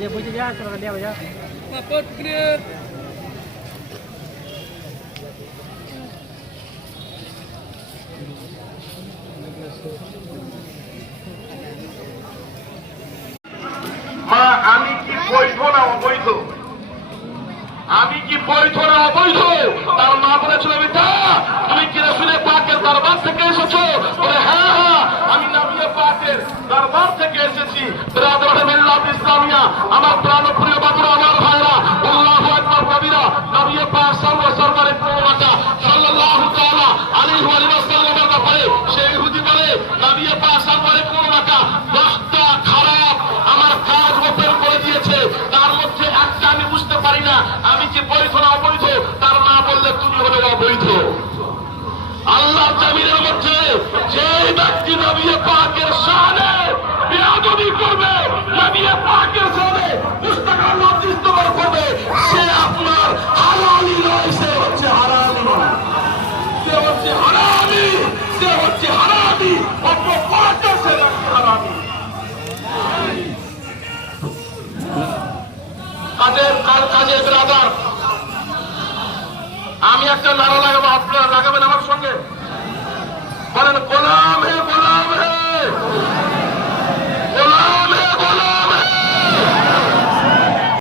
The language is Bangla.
Dia punya dia, kalau dia aja. Apa kriat? মা আমি কি বৈধ না অবৈধ? আমি কি বৈধ না অবৈধ? তার মা বলেছিল বেটা তুমি কি রাসূলে পাকের দরবার থেকে এসেছো? বলে হ্যাঁ হ্যাঁ আমি নবী পাকের দরবার থেকে এসেছি। বিরাদরানে মিল্লাত ইসলামিয়া, আমার প্রাণপ্রিয় বাবুরা, আমার ভাইরা, আল্লাহু আকবার কবিরা, নবী পাক সর্বসর্বরে প্রমাতা সাল্লাল্লাহু তাআলা আলাইহি ওয়া সাল্লামের ব্যাপারে সেই ইহুদি বলে নবী পাক সর্বরে প্রমাতা 10টা খারাপ আমার কাজ ওপেন করে দিয়েছে, তার মধ্যে একটা আমি বুঝতে পারি না আমি কি বৈধ না অবৈধ। তার মা বললে তুমি হলে অবৈধ। আল্লাহর জমিনের মধ্যে যে ব্যক্তি নবী পাকের শানে বেয়াদবি করবে, নবী পাকের শানে মুস্তাকার ইস্তেমাল করবে, সে আপনার হালালি নয়, সে হচ্ছে হারামি। সে হচ্ছে হারামি, সে হচ্ছে হারামি, অপরাধের সে হারামি। কাজের ব্রাদার, আমি একটা নারা লাগাবো, আপনারা লাগাবেন আমার সঙ্গে।